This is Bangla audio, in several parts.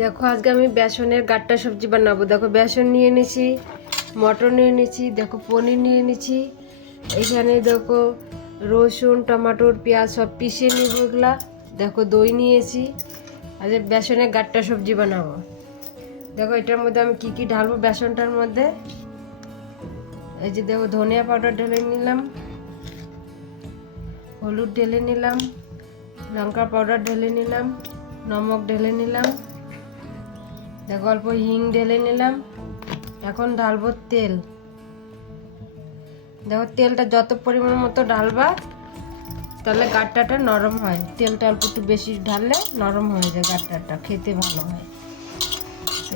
দেখো আজকে আমি বেসনের গাট্টা সবজি বানাবো। দেখো বেসন নিয়ে নিয়েছি, মটর নিয়ে নিয়েছি, দেখো পনির নিয়ে নিয়েছি, এখানে দেখো রসুন টমেটোর পেঁয়াজ সব পিষে নিব এগুলা। দেখো দই নিয়েছি। আজ বেসনের গাট্টা সবজি বানাবো। দেখো এটার মধ্যে আমি কি কি ঢালবো বেসনটার মধ্যে। এই যে দেখো ধনিয়া পাউডার ঢেলে নিলাম, হলুদ ঢেলে নিলাম, লঙ্কা পাউডার ঢেলে নিলাম, নমক ঢেলে নিলাম, দেখো অল্প হিং ঢেলে নিলাম। এখন ঢালবো তেল। দেখো তেলটা যত পরিমাণ মতো ঢালবা তাহলে গাট্টাটা নরম হয়। তেলটা অল্প একটু বেশি ঢাললে নরম হয়ে যায়, গাট্টাটা খেতে ভালো হয়।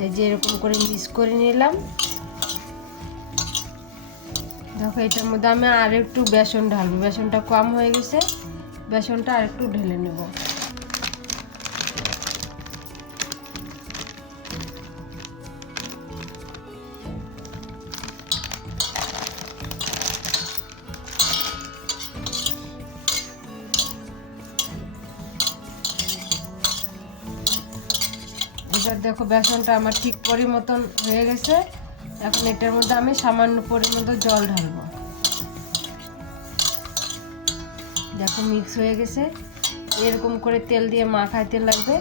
এই যে এরকম করে মিক্স করে নিলাম। দেখো এটার মধ্যে আমি আর একটু বেসন ঢালবো, বেসনটা কম হয়ে গেছে, বেসনটা আর একটু ঢেলে নেব। এবার দেখো বেসনটা আমার ঠিক পরিমতন হয়ে গেছে। এখন এটার মধ্যে আমি সামান্য পরিমাণ জল ঢালবো। দেখো মিক্স হয়ে গেছে। এরকম করে তেল দিয়ে মাখাইতে লাগবে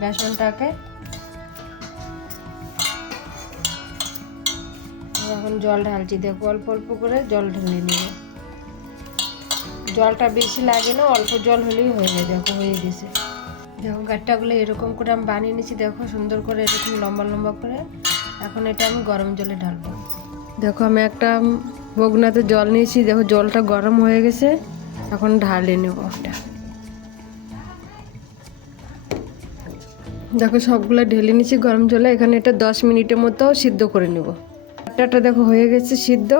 বেসনটাকে। এখন জল ঢালছি, দেখো অল্প অল্প করে জল ঢেলে নিব। জলটা বেশি লাগে না, অল্প জল হলেই হয়ে যায়। দেখো হয়ে গেছে। দেখো গাট্টাগুলো এরকম করে আমি বানিয়ে নিয়েছি, দেখো সুন্দর করে এরকম লম্বা লম্বা করে। এখন এটা আমি গরম জলে ঢালবো। দেখো আমি একটা বগনাতে জল নিয়েছি, দেখো জলটা গরম হয়ে গেছে। এখন ঢালে নেব এটা। দেখো সবগুলো ঢেলে নিয়েছি গরম জলে। এখানে এটা 10 মিনিটের মতো সিদ্ধ করে নেব। গাট্টাটা দেখো হয়ে গেছে সিদ্ধ।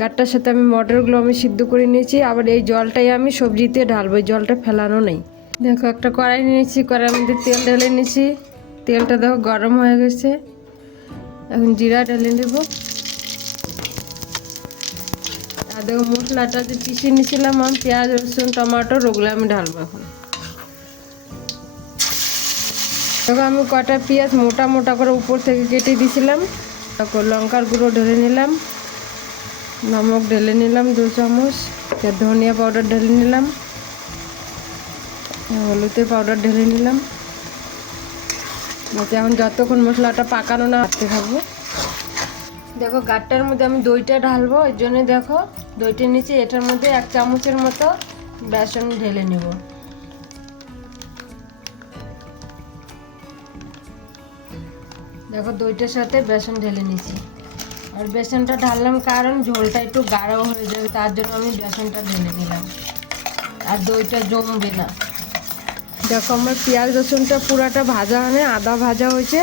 গাট্টার সাথে আমি মটরগুলো আমি সিদ্ধ করে নিয়েছি। আবার এই জলটাই আমি সবজিতে ঢালবো, এই জলটা ফেলানো নেই। দেখো একটা কড়াই নিয়েছি, কড়াইয়ের মধ্যে তেল ঢেলে নিয়েছি। তেলটা দেখো গরম হয়ে গেছে। এখন জিরা ঢেলে নেব। আর দেখো মশলাটা যে পিষে নিয়েছিলাম আমি, পেঁয়াজ রসুন টমেটো, ওগুলো আমি ঢালবো এখন। দেখো আমি কটা পেঁয়াজ মোটা মোটা করে উপর থেকে কেটে দিয়েছিলাম। তারপর লঙ্কার গুঁড়ো ঢেলে নিলাম, নমক ঢেলে নিলাম 2 চামচ, ধনিয়া পাউডার ঢেলে নিলাম, হলুদের পাউডার ঢেলে নিলাম। এখন যতক্ষণ মশলাটা পাকানো না রাখতে থাকবো। দেখো গাট্টার মধ্যে আমি দইটা ঢালবো, এর জন্য দেখো দইটা নিচে এটার মধ্যে 1 চামচের মতো বেসন ঢেলে নেব। দেখো দইটার সাথে বেসন ঢেলে নিয়েছি। আর বেসনটা ঢাললাম কারণ ঝোলটা একটু গাঢ় হয়ে যাবে, তার জন্য আমি বেসনটা ঢেলে দিলাম, আর দইটা জমবে না। দেখো আমার পেঁয়াজ রসুনটা পুরাটা ভাজা হয় না, আদা ভাজা হয়েছে।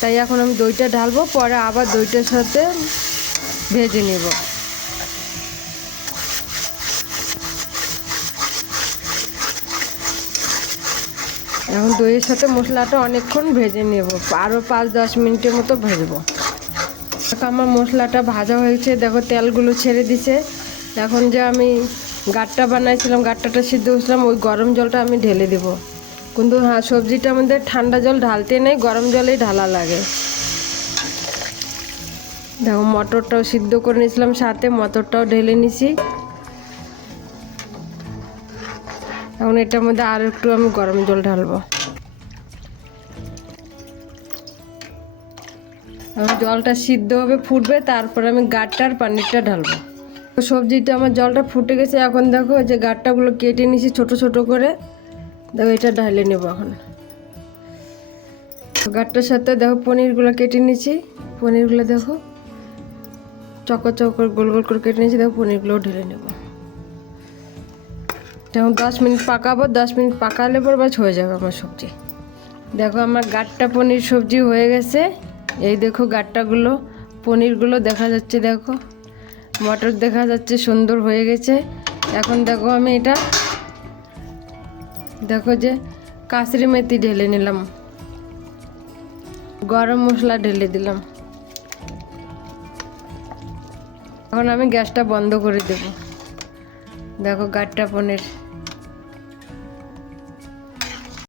তাই এখন আমি দইটা ঢালবো, পরে আবার দইটার সাথে ভেজে নেব। এখন দইয়ের সাথে মশলাটা অনেকক্ষণ ভেজে নেব, আরও 5-10 মিনিটের মতো ভেজবো। দেখো আমার মশলাটা ভাজা হয়েছে, দেখো তেলগুলো ছেড়ে দিছে। এখন যে আমি গাট্টা বানাইছিলাম, গাট্টাটা সিদ্ধ করেছিলাম, ওই গরম জলটা আমি ঢেলে দেব। কিন্তু হ্যাঁ, সবজিটা আমাদের ঠান্ডা জল ঢালতে নেই, গরম জলেই ঢালা লাগে। দেখো মটরটাও সিদ্ধ করে নিয়েছিলাম, সাথে মটরটাও ঢেলে নিছি। এখন এটার মধ্যে আর একটু আমি গরম জল ঢালবো। এখন জলটা সিদ্ধ হবে, ফুটবে, তারপর আমি গাট্টার পানিটা ঢালবো। সবজিটা আমার জলটা ফুটে গেছে। এখন দেখো যে গাট্টাগুলো কেটে নিয়েছি ছোট ছোট করে, দেখো এটা ঢালে নেব। এখন গাট্টার সাথে দেখো পনিরগুলো কেটে নিয়েছি, পনিরগুলো দেখো চকর চকর গোল গোল করে কেটে নিয়েছি। দেখো পনিরগুলোও ঢেলে নেব। এখন 10 মিনিট পাকাবো, 10 মিনিট পাকালে পর বাস হয়ে যাবে আমার সবজি। দেখো আমার গাট্টা পনির সবজি হয়ে গেছে। এই দেখো গাট্টাগুলো পনিরগুলো দেখা যাচ্ছে, দেখো মটর দেখা যাচ্ছে, সুন্দর হয়ে গেছে। এখন দেখো আমি এটা দেখো যে কাসুরি মেথি ঢেলে নিলাম, গরম মশলা ঢেলে দিলাম। এখন আমি গ্যাসটা বন্ধ করে দেব। দেখো গাট্টা পনির